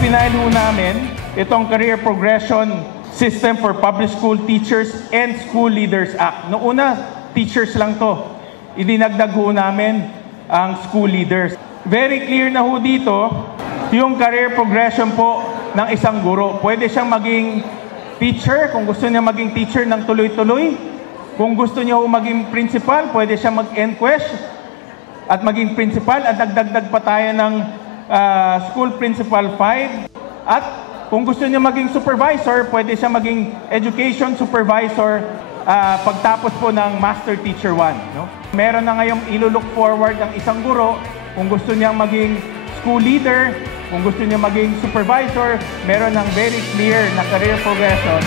ipinail ho namin itong Career Progression System for Public School Teachers and School Leaders Act. Noong una, teachers lang to. Idinagdag ho namin ang school leaders. Very clear na ho dito yung career progression po ng isang guro. Pwede siyang maging teacher kung gusto niya maging teacher ng tuloy-tuloy. Kung gusto niya ho maging principal, pwede siyang mag-enquest at maging principal at nagdagdag pa tayo ng school principal 5. At kung gusto niya maging supervisor, pwede siya maging education supervisor pagtapos po ng Master Teacher 1. No? Meron na ngayong ilo-look forward ang isang guro kung gusto niyang maging school leader, kung gusto niya maging supervisor, meron ng very clear na career progression